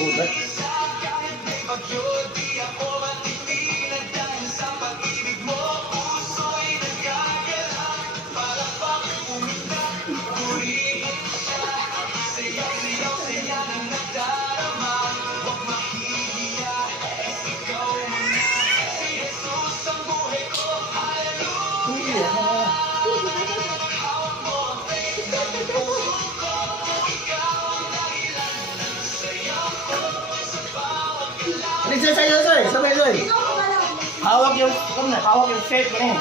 Tuda. Alin sa'yo, Soy? Sabay, Soy. Hawak yung shape mo.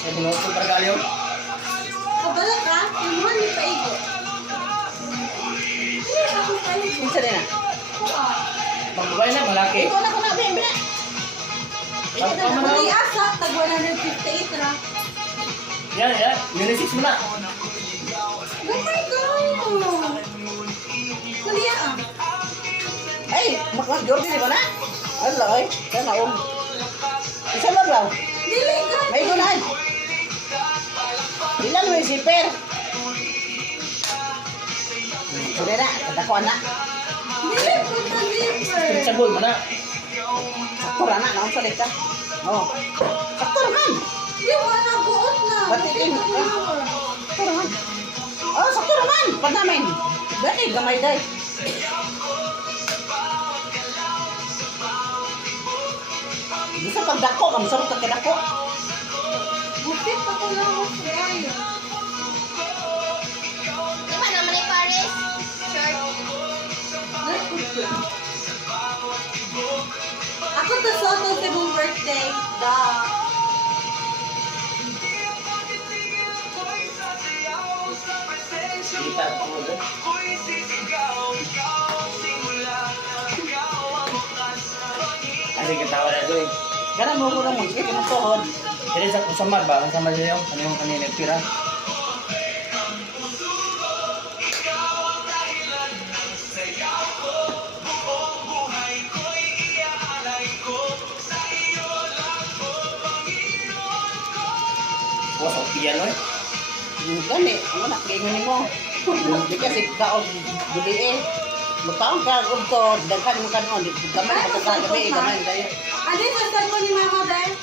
Ay, bunuot ko para kayo. Kabalak ka? Yung mga ni Paigo. Minsa din na. Pagbabae na, malaki. Ito na ko na, bebe. Ang tama na. Kuli asa, tag 158 ra. Yan, yan. Unisex mo na. Oh my God! Kuliya ah. Ay, makmak Jordan di ba na? Ala, ay. Sana on. Isa lang lang. Dili ka. May gunan. Ilan mo yung zipper? Sige na, katako na. Dili ko sa liver. Sabon mo na. Sakto na, naon salit ka. Oo. Sakto naman. Di ba nabuot na? Batikin. Sakto naman. Oh, sakto naman. Pag namin. Dati, gamay day. Di sa pagdako, kamusarap ka kinako. Bukit ako lang ako sa gayo. Di ba naman ni Paris? Ako to soto sa mong birthday. Da. Kita mo doon. Kasi katawa na doon. Ganun mo ko lang mo. Sige, kinutuhod. Jadi sa kusamad ba? Ang sama niyo ano yung kanina tira? What's up, piano eh? Gani, ang anak, ganyan mo. Di kasi kaog guli eh. Magpaong ka, to, dagkan mo kanon. Gamay, matagagabi, gamay, kayo. Ano yung sasal ko ni Mama Ben?